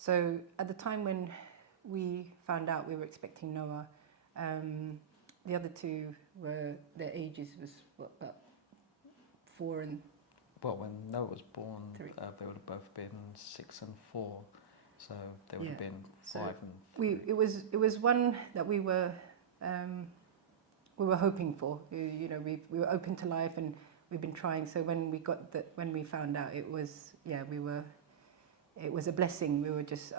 So at the time when we found out we were expecting Noah, the other two were, their ages was what, about 4 and... Well, when Noah was born, 3. they would have both been 6 and 4, so they would Yeah. have been So 5 and 3. It was one that we were hoping for. You know, we were open to life and we've been trying. So when we found out, it was it was a blessing. We were just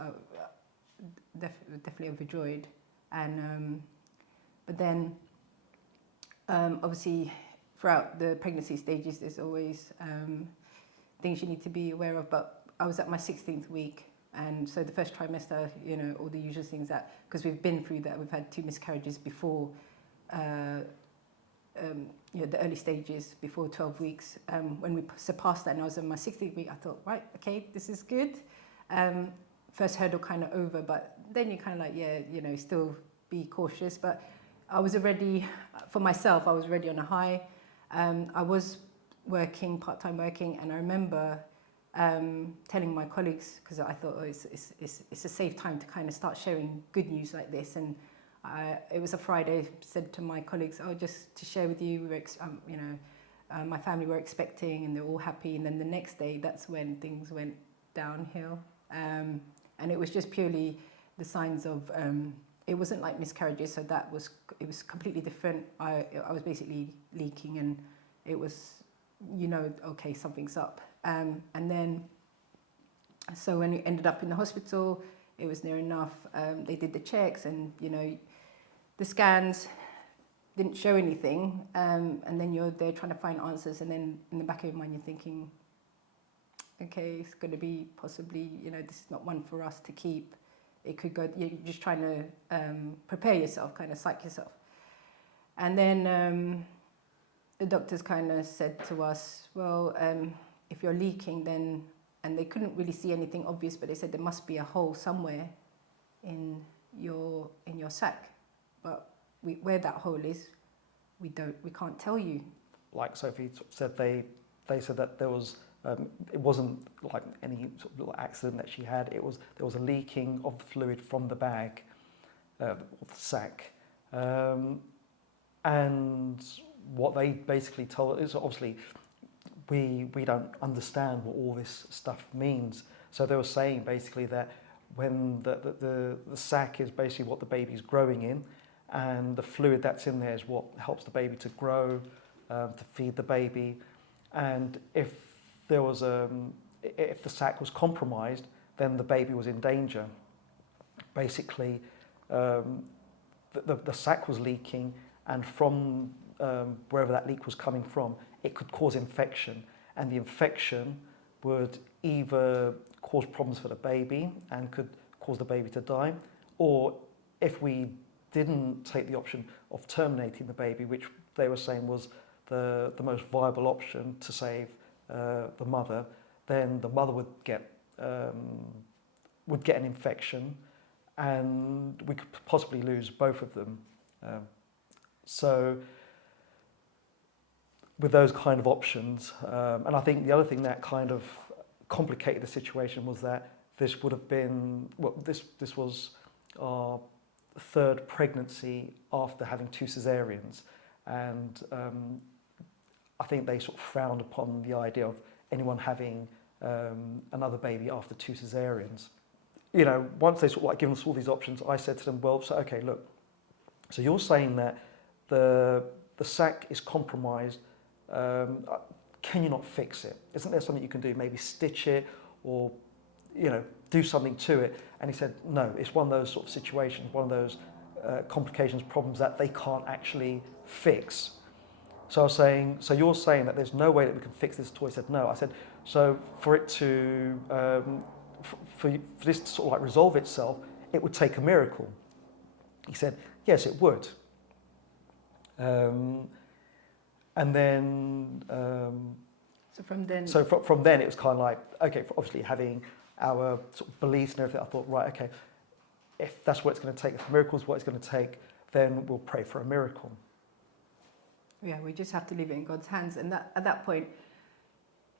definitely overjoyed, and but then obviously throughout the pregnancy stages, there's always things you need to be aware of. But I was at my 16th week, and so the first trimester, you know, all the usual things that, because we've been through that, we've had 2 miscarriages before. You know, the early stages before 12 weeks. When we surpassed that and I was in my 16th week, I thought, right, okay, this is good. First hurdle kind of over, but then you kind of like, yeah, you know, still be cautious. But I was already, for myself, I was already on a high. I was working, part-time working, and I remember telling my colleagues, because I thought, oh, it's a safe time to kind of start sharing good news like this. And it was a Friday, said to my colleagues, oh, just to share with you, you know, my family were expecting and they're all happy. And then the next day, that's when things went downhill. And it was just purely the signs of, it wasn't like miscarriages, so it was completely different. I was basically leaking and it was, you know, okay, something's up. And then, so when we ended up in the hospital, it was near enough. They did the checks and, you know, the scans didn't show anything, and then you're there trying to find answers, and then in the back of your mind you're thinking, okay, it's going to be possibly, you know, this is not one for us to keep. It could go, you're just trying to prepare yourself, kind of psych yourself. And then the doctors kind of said to us, well, if you're leaking then, and they couldn't really see anything obvious, but they said there must be a hole somewhere in your sac. But where that hole is, we can't tell you. Like Sophie said, they said that there was, it wasn't like any sort of little accident that she had. There was a leaking of the fluid from the bag, or the sac, and what they basically told us is obviously we don't understand what all this stuff means. So they were saying basically that when the sac is basically what the baby's growing in, and the fluid that's in there is what helps the baby to grow, to feed the baby. And if there was if the sac was compromised, then the baby was in danger. Basically, the sac was leaking, and from wherever that leak was coming from, it could cause infection, and the infection would either cause problems for the baby and could cause the baby to die, or if we didn't take the option of terminating the baby, which they were saying was the most viable option to save the mother, then the mother would get an infection, and we could possibly lose both of them. So with those kind of options, and I think the other thing that kind of complicated the situation was that this would have been, well, this was our 3rd pregnancy after having 2 cesareans, and I think they sort of frowned upon the idea of anyone having another baby after 2 cesareans. You know, once they sort of like given us all these options, I said to them, well, so okay, look, so you're saying that the sac is compromised. Can you not fix it? Isn't there something you can do? Maybe stitch it, or, you know, do something to it? And he said, no, it's one of those sort of situations, one of those complications, problems that they can't actually fix. So I was saying, so you're saying that there's no way that we can fix this at all? He said, no. I said, so for it to, for this to sort of like resolve itself, it would take a miracle. He said, yes, it would. And then, So from then, from then it was kind of like, okay, obviously having our sort of beliefs and everything, I thought, right, okay, if that's what it's going to take, if miracles what it's going to take, then we'll pray for a miracle. yeah, we just have to leave it in God's hands. And that at that point,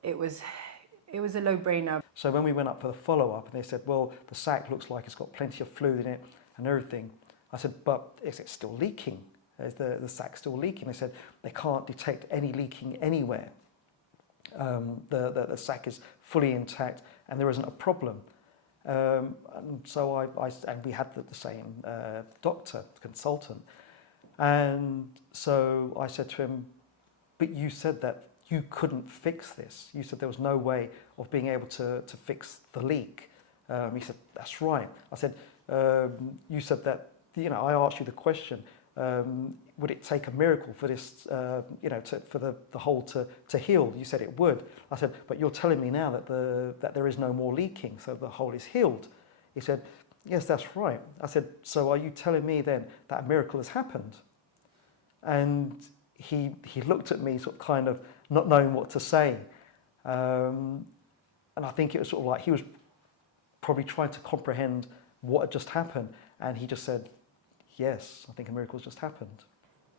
it was It was a low-brainer. So when we went up for the follow-up and they said, well, the sac looks like it's got plenty of fluid in it and everything. I said, but is it still leaking? Is the sac still leaking? They said they can't detect any leaking anywhere. The sac is fully intact and there isn't a problem. And so and we had the same doctor, consultant. And so I said to him, but you said that you couldn't fix this. You said there was no way of being able to fix the leak. He said, that's right. I said, you said that, I asked you the question, would it take a miracle for this, for the hole to heal? You said it would. I said, but you're telling me now that there is no more leaking, so the hole is healed. He said, yes, that's right. I said, so are you telling me then that a miracle has happened? And he looked at me sort of kind of not knowing what to say. And I think it was sort of like he was probably trying to comprehend what had just happened. And he just said, yes, I think a miracle has just happened.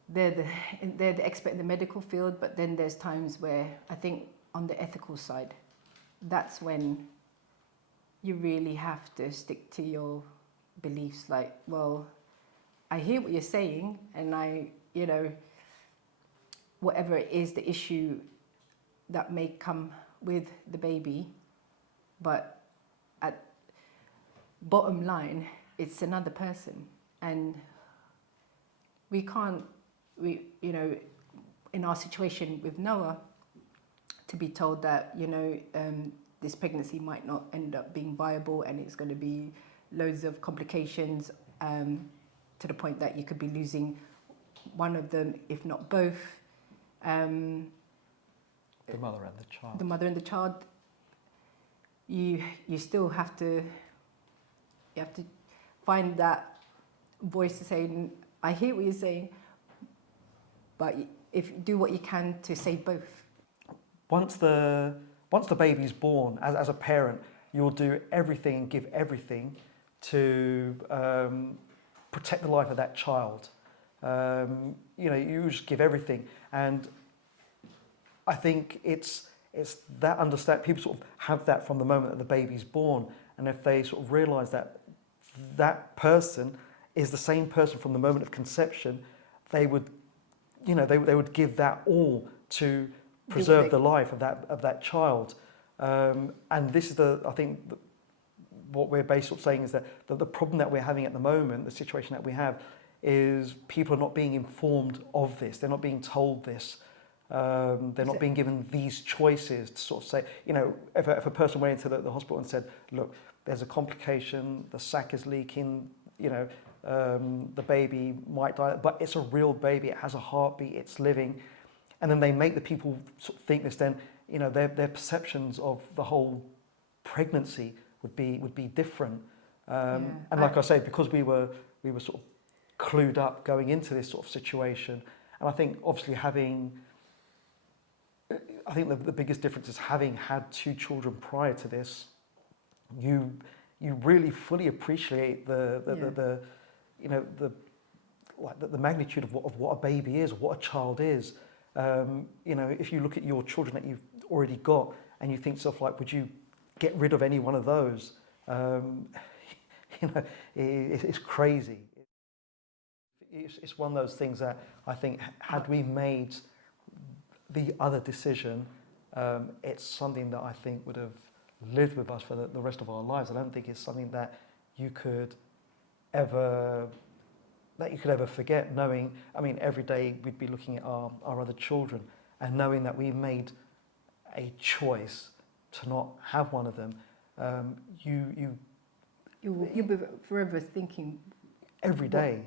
They're the expert in the medical field, but then there's times where I think on the ethical side, that's when you really have to stick to your beliefs. Like, well, I hear what you're saying, and whatever it is, the issue that may come with the baby, but at bottom line, it's another person. And we can't, in our situation with Noah, to be told that, this pregnancy might not end up being viable and it's going to be loads of complications to the point that you could be losing one of them, if not both. The mother and the child. The mother and the child. You still have to find that voice to say, I hear what you're saying, but do what you can to save both. Once the baby's born, as a parent, you'll do everything and give everything to protect the life of that child. You just give everything, and I think it's that understand. People sort of have that from the moment that the baby's born, and if they sort of realise that that person is the same person from the moment of conception, they would give that all to preserve the life of that child. And this is I think what we're basically saying is that the problem that we're having at the moment, the situation that we have, is people are not being informed of this. They're not being told this. They're not being given these choices to sort of say, if a person went into the hospital and said, look, there's a complication, the sac is leaking, the baby might die, but it's a real baby, it has a heartbeat, it's living. And then they make the people sort of think this, then, their perceptions of the whole pregnancy would be different. And like I say, because we were sort of clued up going into this sort of situation, and I think obviously the biggest difference is having had 2 children prior to this, you really fully appreciate the magnitude of what a baby is, what a child is. If you look at your children that you've already got and you think stuff like, would you get rid of any one of those? It's crazy. It's one of those things that I think, had we made the other decision, it's something that I think would have lived with us for the rest of our lives. I don't think it's something that you could ever forget, knowing, every day we'd be looking at our other children and knowing that we made a choice to not have one of them. You'll be forever thinking. Every day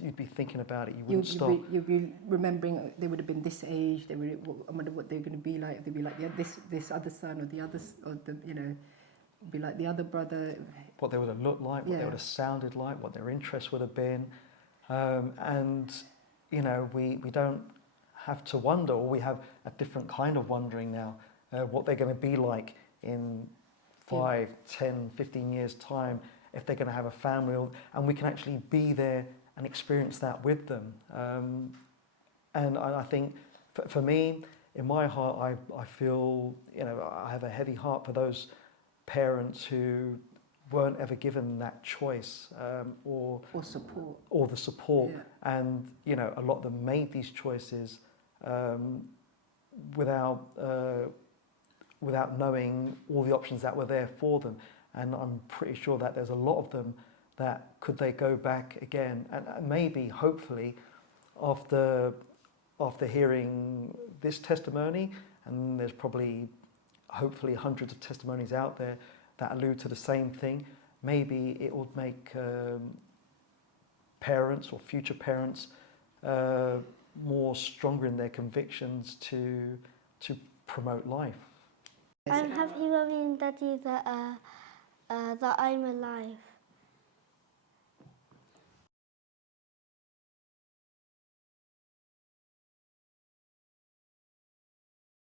you'd be thinking about it. You wouldn't stop. You'll be remembering they would have been this age. I wonder what they're going to be like. They'd be like this other son, be like the other brother. What they would have looked like, what they would have sounded like, what their interests would have been, and we don't have to wonder, or we have a different kind of wondering now, what they're going to be like in 5, 10, 15 years' time, if they're going to have a family, and we can actually be there and experience that with them. And I think for me, in my heart, I feel, you know, I have a heavy heart for those parents who weren't ever given that choice, or support, or the support. Yeah. And you know, a lot of them made these choices without without knowing all the options that were there for them. And I'm pretty sure that there's a lot of them that, could they go back again, and maybe, hopefully, after hearing this testimony, and there's probably, hopefully, hundreds of testimonies out there that allude to the same thing, maybe it would make parents or future parents more stronger in their convictions to promote life. I'm happy, Mummy and Daddy, that I'm alive.